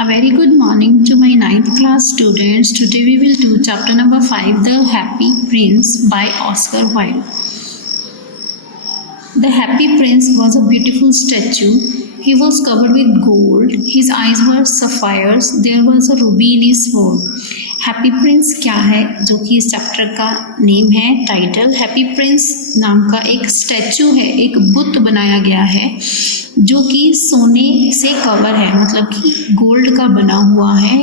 A very good morning to my ninth class students. Today we will do chapter number 5, The Happy Prince by Oscar Wilde. The Happy Prince was a beautiful statue. He was covered with gold. His eyes were sapphires. There was a ruby in his sword. Happy Prince क्या है, जो कि इस chapter का name है, title. Happy Prince नाम का एक स्टैचू है, एक बुत बनाया गया है जो कि सोने से कवर है, मतलब कि गोल्ड का बना हुआ है।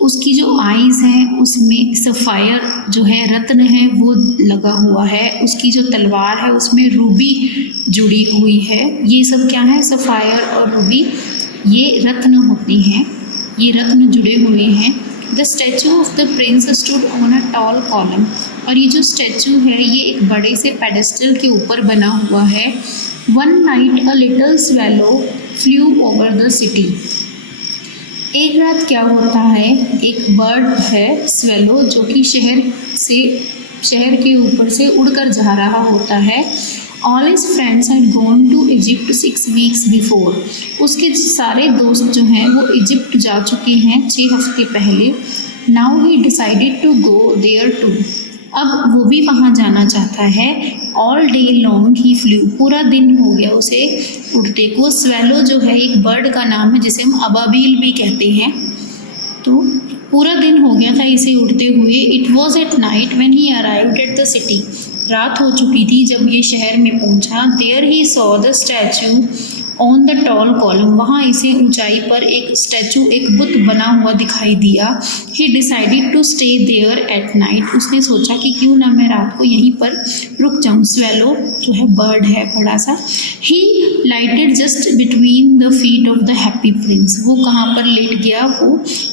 उसकी जो आईज हैं उसमें सफ़ायर जो है, रत्न है, वो लगा हुआ है। उसकी जो तलवार है उसमें रूबी जुड़ी हुई है। ये सब क्या है, सफ़ायर और रूबी, ये रत्न होती हैं, ये रत्न जुड़े हुए हैं। The statue of the Prince stood on a tall column. और ये जो स्टैचू है ये एक बड़े से पेडेस्टल के ऊपर बना हुआ है। One night a little swallow flu over the city. एक रात क्या होता है, एक बर्ड है स्वेलो जो कि शहर के ऊपर से उड़कर जा रहा होता है। All his friends had gone to Egypt 6 weeks before. उसके सारे दोस्त जो हैं वो इजिप्ट जा चुके हैं 6 हफ्ते पहले। Now he decided to go there too. अब वो भी वहाँ जाना चाहता है। All day long he flew. पूरा दिन हो गया उसे उड़ते को। स्वेलो जो है एक बर्ड का नाम है जिसे हम अबाबील भी कहते हैं। तो पूरा दिन हो गया था इसे उड़ते हुए। It was at night when he arrived at the city. रात हो चुकी थी जब ये शहर में पहुंचा। There he saw the statue on the tall column. वहाँ इसे ऊंचाई पर एक स्टैचू, एक बुत बना हुआ दिखाई दिया। He decided to stay there at night. उसने सोचा कि क्यों ना मैं रात को यहीं पर रुक जाऊँ। स्वेलो जो है बर्ड है बड़ा सा। He lighted just between the feet of the happy prince. वो कहाँ पर लेट गया, वो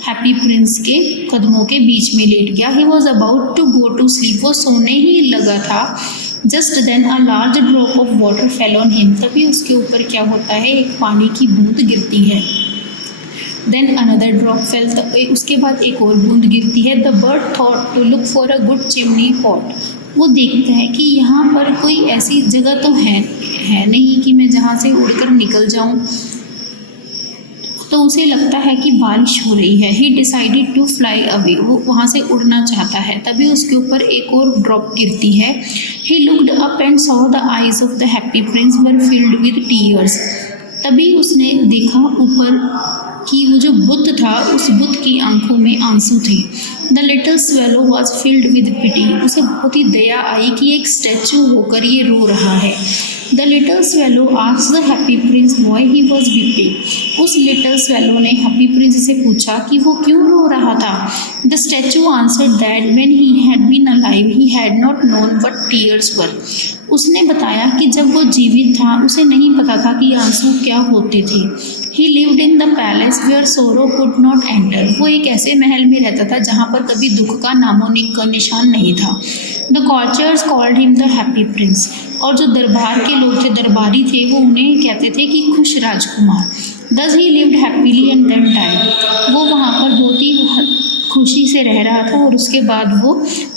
हैप्पी प्रिंस के कदमों के बीच में लेट गया। He was about to go to sleep. वो सोने ही लगा था। Just then a large drop of water fell on him. तभी उसके ऊपर क्या होता है, एक पानी की बूंद गिरती है। Then another drop fell. उसके बाद एक और बूंद गिरती है। The bird thought to look for a good chimney pot. वो देखता है कि यहाँ पर कोई ऐसी जगह तो है नहीं कि मैं जहाँ से उड़कर निकल जाऊँ। तो उसे लगता है कि बारिश हो रही है। He decided to fly away. वो वहाँ से उड़ना चाहता है। तभी उसके ऊपर एक और ड्रॉप गिरती है। He looked up and saw the eyes of the happy prince were filled with tears. तभी उसने देखा ऊपर कि वो जो बुत था उस बुत की आंखों में आंसू थे। The little swallow was filled with pity. उसे बहुत ही दया आई कि एक स्टैचू होकर ये रो रहा है। The little swallow asked the happy prince why he was weeping. उस little swallow ने happy prince से पूछा कि वो क्यों रो रहा था। The statue answered that when he had been alive he had not known what tears were. उसने बताया कि जब वो जीवित था उसे नहीं पता था कि आंसू क्या होते थे। He lived in the palace where sorrow could not enter. वो एक ऐसे महल में रहता था जहाँ पर कभी दुख का नामो निशान नहीं था। The courtiers called him the happy prince. और जो दरबार के लोग थे, दरबारी थे, वो उन्हें कहते थे कि खुश राजकुमार। Thus he lived happily and then died. वो वहाँ पर बहुत ही खुशी से रह रहा था और उसके बाद वो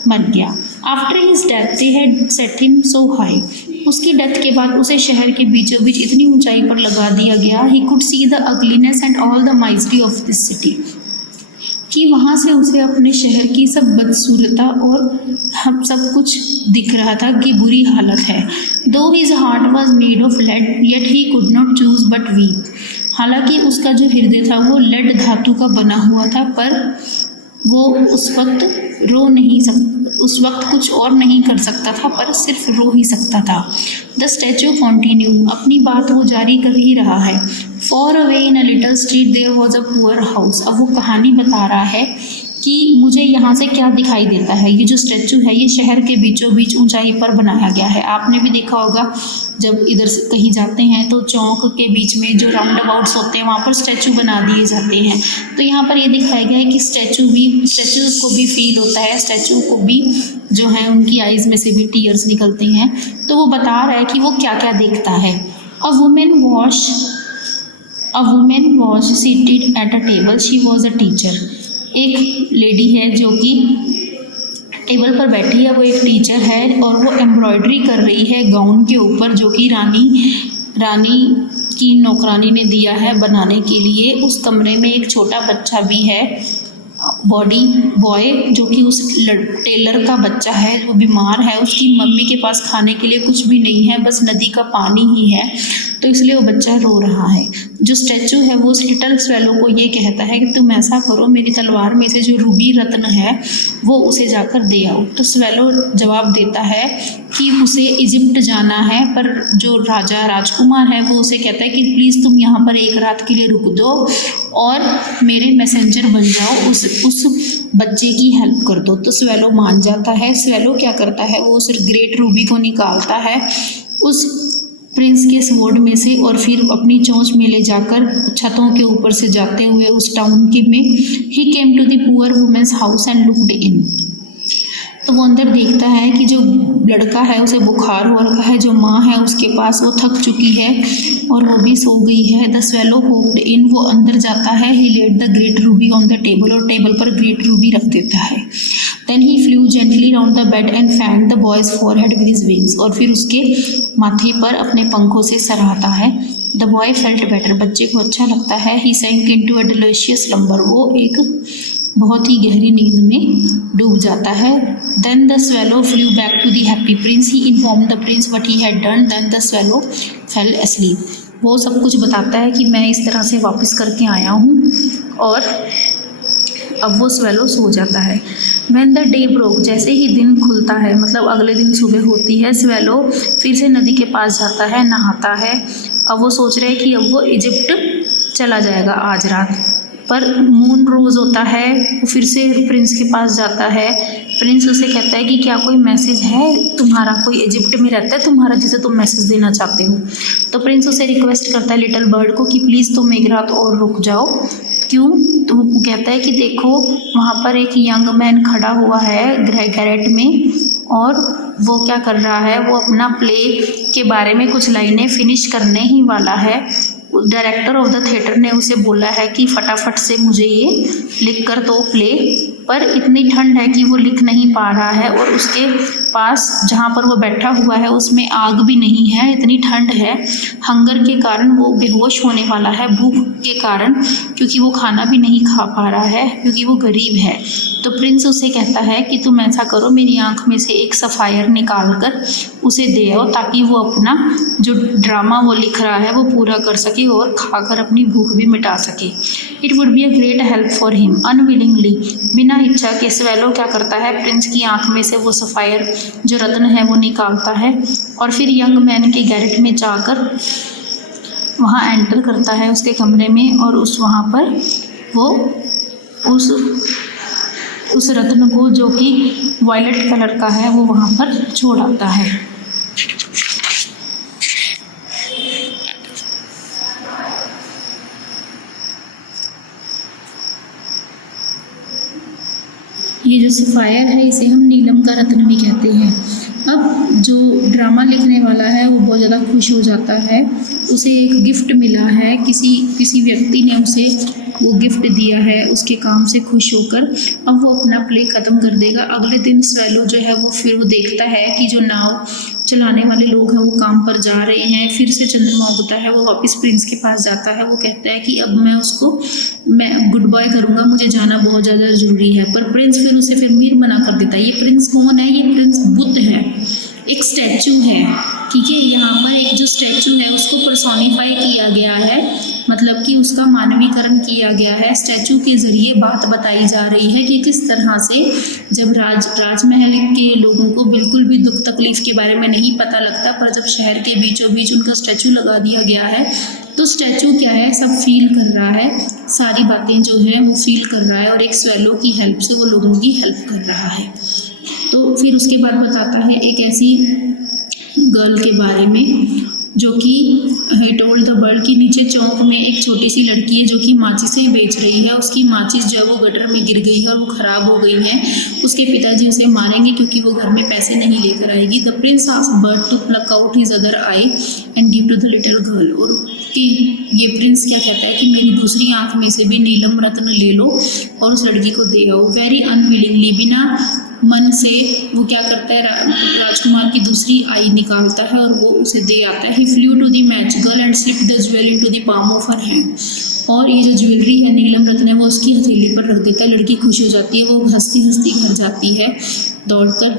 मर गया। After his death they had set him so high. उसकी डेथ के बाद उसे शहर के बीचों बीच इतनी ऊंचाई पर लगा दिया गया। He could see the ugliness and all the misery of this city. कि वहाँ से उसे अपने शहर की सब बदसूरता और हम सब कुछ दिख रहा था कि बुरी हालत है। Though his heart was made of lead, yet he could not choose but weep. हालांकि उसका जो हृदय था वो लेड धातु का बना हुआ था, पर वो उस वक्त कुछ और नहीं कर सकता था, पर सिर्फ रो ही सकता था। द स्टैचू कॉन्टिन्यू, अपनी बात वो जारी कर ही रहा है। Far away in a little street there was a poor house. अब वो कहानी बता रहा है कि मुझे यहाँ से क्या दिखाई देता है। ये जो स्टैचू है ये शहर के बीचों बीच ऊंचाई पर बनाया गया है। आपने भी देखा होगा जब इधर से कहीं जाते हैं तो चौक के बीच में जो राउंड अबाउट्स होते हैं वहाँ पर स्टैचू बना दिए जाते हैं। तो यहाँ पर ये दिखाया गया है कि स्टैचूज़ को भी फील होता है, स्टैचू को भी जो है उनकी आइज़ में से भी टीयर्स निकलते हैं। तो वो बता रहा है कि वो क्या क्या देखता है। A women was seated at a table, she was a teacher. एक लेडी है जो कि टेबल पर बैठी है, वो एक टीचर है और वो एम्ब्रॉयडरी कर रही है गाउन के ऊपर जो कि रानी की नौकरानी ने दिया है बनाने के लिए। उस कमरे में एक छोटा बच्चा भी है, बॉडी बॉय, जो कि उस टेलर का बच्चा है, वो बीमार है। उसकी मम्मी के पास खाने के लिए कुछ भी नहीं है, बस नदी का पानी ही है, तो इसलिए वो बच्चा रो रहा है। जो स्टैचू है वो उस लिटिल स्वेलो को ये कहता है कि तुम ऐसा करो, मेरी तलवार में से जो रूबी रत्न है वो उसे जाकर दे आओ। तो स्वेलो जवाब देता है कि उसे इजिप्ट जाना है, पर जो राजा राजकुमार है वो उसे कहता है कि प्लीज़ तुम यहाँ पर एक रात के लिए रुक दो और मेरे मैसेंजर बन जाओ, उस बच्चे की हेल्प कर दो। तो स्वेलो मान जाता है। स्वेलो क्या करता है, वो उस ग्रेट रूबी को निकालता है उस प्रिंस के स्वॉर्ड में से और फिर अपनी चोंच में ले जाकर छतों के ऊपर से जाते हुए उस टाउन के में he came to the poor women's house and looked in. तो वो अंदर देखता है कि जो लड़का है उसे बुखार हो रखा है, जो माँ है उसके पास वो थक चुकी है और वो भी सो गई है। द स्वेलो होप्ड इन, वो अंदर जाता है। He laid the great ruby on the table, और टेबल पर ग्रेट रूबी रख देता है। Then he flew gently round the bed and fanned the boy's forehead with his wings, और फिर उसके माथे पर अपने पंखों से सराहता है। द बॉय फेल्ट बेटर, बच्चे को अच्छा लगता है। ही सैंक इनटू अ डिलीशियस स्लम्बर, वो एक बहुत ही गहरी नींद में डूब जाता है। Then the swallow flew back to the happy prince, he informed the prince what he had done. Then the swallow fell asleep, वो सब कुछ बताता है कि मैं इस तरह से वापस करके आया हूँ, और अब वो स्वेलो सो जाता है। व्हेन द डे ब्रोक, जैसे ही दिन खुलता है, मतलब अगले दिन सुबह होती है, स्वेलो फिर से नदी के पास जाता है, नहाता है। अब वो सोच रहे हैं कि अब वो इजिप्ट चला जाएगा आज रात, पर मून रोज़ होता है। वो फिर से प्रिंस के पास जाता है। प्रिंस उसे कहता है कि क्या कोई मैसेज है तुम्हारा, कोई इजिप्ट में रहता है तुम्हारा जिसे तुम मैसेज देना चाहते हो। तो प्रिंस उसे रिक्वेस्ट करता है लिटिल बर्ड को कि प्लीज़ तुम एक रात और रुक जाओ। क्यों? तो वो कहता है कि देखो वहाँ पर एक यंग मैन खड़ा हुआ है गैरेट में, और वो क्या कर रहा है, वो अपना प्ले के बारे में कुछ लाइनें फिनिश करने ही वाला है। डायरेक्टर ऑफ द थिएटर ने उसे बोला है कि फटाफट से मुझे ये लिख कर दो प्ले, पर इतनी ठंड है कि वो लिख नहीं पा रहा है, और उसके पास जहाँ पर वो बैठा हुआ है उसमें आग भी नहीं है, इतनी ठंड है। हंगर के कारण वो बेहोश होने वाला है, भूख के कारण, क्योंकि वो खाना भी नहीं खा पा रहा है, क्योंकि वो गरीब है। तो प्रिंस उसे कहता है कि तुम ऐसा करो, मेरी आँख में से एक सफ़ायर निकाल कर उसे दे आओ, ताकि वो अपना जो ड्रामा वो लिख रहा है वो पूरा कर सके और खाकर अपनी भूख भी मिटा सके। It would be a great help for him. Unwillingly, बिना इच्छा के, स्वेलो क्या करता है, प्रिंस की आँख में से वो सफ़ायर जो रत्न है वो निकालता है, और फिर यंग मैन के गैरेट में जाकर वहाँ एंटर करता है उसके कमरे में, और वहाँ पर वो उस रत्न को, जो कि वायलेट कलर का है, वो वहाँ पर छोड़ आता है। ये जो सफ़ायर है इसे हम नीलम का रत्न भी कहते हैं। अब जो ड्रामा लिखने वाला है वो बहुत ज़्यादा खुश हो जाता है। उसे एक गिफ्ट मिला है, किसी व्यक्ति ने उसे वो गिफ्ट दिया है उसके काम से खुश होकर। अब वो अपना प्ले ख़त्म कर देगा। अगले दिन स्वेलो जो है वो फिर वो देखता है कि जो नाव चलाने वाले लोग हैं वो काम पर जा रहे हैं। फिर से चंद्रमा उगता है, वो वापस प्रिंस के पास जाता है। वो कहता है कि अब मैं गुड बाय करूँगा, मुझे जाना बहुत ज़्यादा ज़रूरी है। पर प्रिंस फिर मना कर देता है। ये प्रिंस कौन है? ये प्रिंस बुद्ध है, एक स्टैचू है, ठीक है। यहाँ पर एक जो स्टैचू है उसको पर्सोनिफाई किया गया है, मतलब कि उसका मानवीकरण किया गया है। स्टैचू के ज़रिए बात बताई जा रही है कि किस तरह से जब राजमहल के लोगों को बिल्कुल भी दुख तकलीफ़ के बारे में नहीं पता लगता, पर जब शहर के बीचों बीच उनका स्टैचू लगा दिया गया है तो स्टैचू क्या है, सब फील कर रहा है, सारी बातें जो है वो फील कर रहा है, और एक स्वेलो की हेल्प से वो लोगों की हेल्प कर रहा है। तो फिर उसके बाद बताता है एक ऐसी गर्ल के बारे में जो कि ही टोल्ड द वर्ल्ड की नीचे चौक में एक छोटी सी लड़की है जो कि माचिसें बेच रही है। उसकी माचिस जो है वो गटर में गिर गई है और वो ख़राब हो गई है। उसके पिताजी उसे मारेंगे क्योंकि वो घर में पैसे नहीं लेकर आएगी। The prince asked bird to pluck out his other eye and give to the little girl. और कि ये प्रिंस क्या कहता है कि मेरी दूसरी आँख में से भी नीलम रत्न ले लो और उस लड़की को दे आओ। वेरी अनविलिंगली, बिना मन से वो क्या करता है, राजकुमार की दूसरी आई निकालता है और वो उसे दे आता है। He flew to the match girl and slip the jewel into the palm of her hand. और ये जो ज्वेलरी है, नीलम रत्न है, वो उसकी हथेली पर रख देता है। लड़की खुश हो जाती है, वो हंसती हंसती घर जाती है दौड़कर।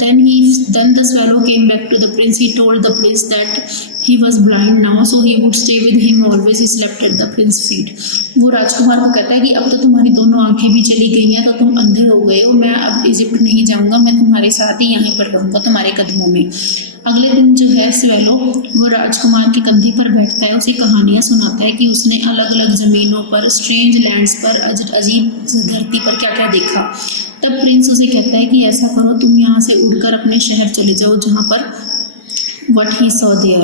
then the swallow came back to the prince. He told the prince that he was blind now, so he would stay with him always. He slept at the prince's feet. वो राजकुमार को कहता है कि अब तो तुम्हारी दोनों आंखें भी चली गई हैं, तो तुम अंधे हो गए हो, मैं अब इजिप्ट नहीं जाऊंगा, मैं तुम्हारे साथ ही यहाँ पर रहूंगा, तुम्हारे कदमों में। अगले दिन जो है स्वेलो वो राजकुमार के कंधे पर बैठता है, उसे कहानियाँ सुनाता है कि उसने अलग अलग ज़मीनों पर, स्ट्रेंज लैंड्स पर, अजीब धरती पर क्या क्या देखा। तब प्रिंस उसे कहता है कि ऐसा करो, तुम यहाँ से उड़कर अपने शहर चले जाओ जहाँ पर वट ही सॉ देयर,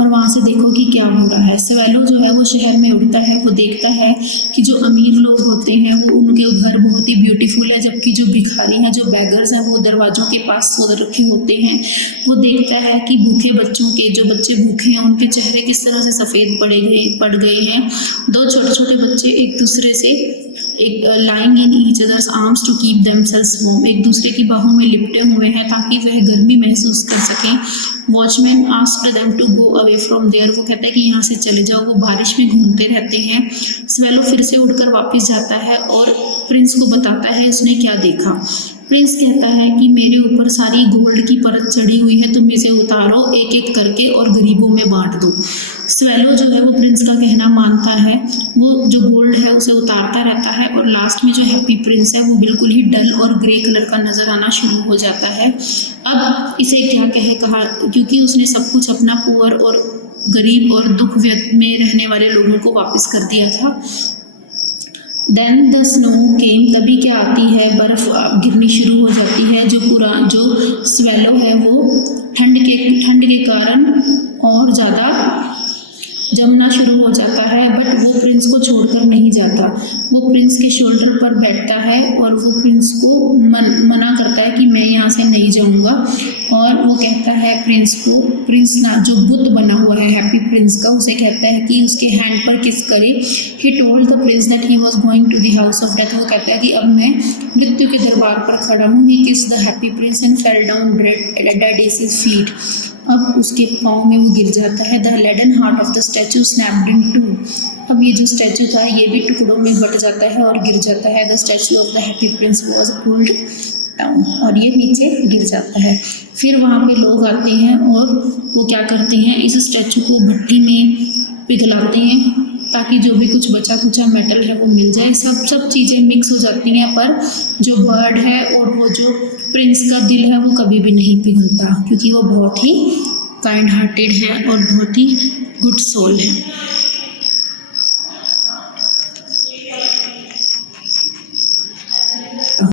और वहाँ से देखो कि क्या हो रहा है। स्वेलो जो है वो शहर में उड़ता है, वो देखता है कि जो अमीर लोग होते हैं वो उनके घर बहुत ही ब्यूटीफुल है, जबकि जो भिखारी हैं, जो बैगर्स हैं, वो दरवाज़ों के पास सो रखे होते हैं। वो देखता है कि भूखे बच्चों के, जो बच्चे भूखे हैं, उनके चेहरे किस तरह से सफ़ेद पड़ गए हैं। दो छोटे छोटे बच्चे एक दूसरे से lying in each others arms to keep themselves warm, एक दूसरे की बाहों में लिपटे हुए हैं ताकि वह गर्मी महसूस कर सकें। Watchman asked them to go away from there, वो कहता है कि यहाँ से चले जाओ, वो बारिश में घूमते रहते हैं। स्वेलो फिर से उड़कर वापस जाता है और प्रिंस को बताता है उसने क्या देखा। प्रिंस कहता है कि मेरे ऊपर सारी गोल्ड की परत चढ़ी हुई है, तुम इसे उतारो एक एक करके और गरीबों में बांट दो। स्वेलो जो है वो प्रिंस का कहना मानता है, वो जो गोल्ड है उसे उतारता रहता है और लास्ट में जो हैप्पी प्रिंस है वो बिल्कुल ही डल और ग्रे कलर का नज़र आना शुरू हो जाता है। अब इसे क्या कहा, क्योंकि उसने सब कुछ अपना पुअर और गरीब और दुख में रहने वाले लोगों को वापस कर दिया था। देन द स्नो केम, तभी क्या आती है, बर्फ़ गिरनी शुरू हो जाती है। जो स्वेलो है वो ठंड के कारण और ज़्यादा जमना शुरू हो जाता है, बट वो प्रिंस को छोड़कर नहीं जाता। वो प्रिंस के शोल्डर पर बैठता है और वो प्रिंस को मना करता है कि मैं यहाँ से नहीं जाऊँगा। और वो कहता है प्रिंस ना जो बुत बना हुआ है हैप्पी प्रिंस का, उसे कहता है कि उसके हैंड पर किस करे। He told the prince that he was going to the house of death, वो कहता है कि अब मैं मृत्यु के दरबार पर खड़ा हूँ। He kissed the happy prince and fell down dead at his feet, अब उसके पाँव में वो गिर जाता है। The leaden heart of the statue snapped in two, अब ये जो स्टैचू था ये भी टुकड़ों में बट जाता है और गिर जाता है। The statue of the happy Prince was pulled down, और ये नीचे गिर जाता है। फिर वहाँ पे लोग आते हैं और वो क्या करते हैं, इस स्टैचू को भट्टी में पिघलाते हैं ताकि जो भी कुछ बचा कुचा मेटल है वो मिल जाए। सब चीज़ें मिक्स हो जाती हैं, पर जो बर्ड है और वो जो प्रिंस का दिल है वो कभी भी नहीं पिघलता, क्योंकि वो बहुत ही काइंड हार्टेड है और बहुत ही गुड सोल है।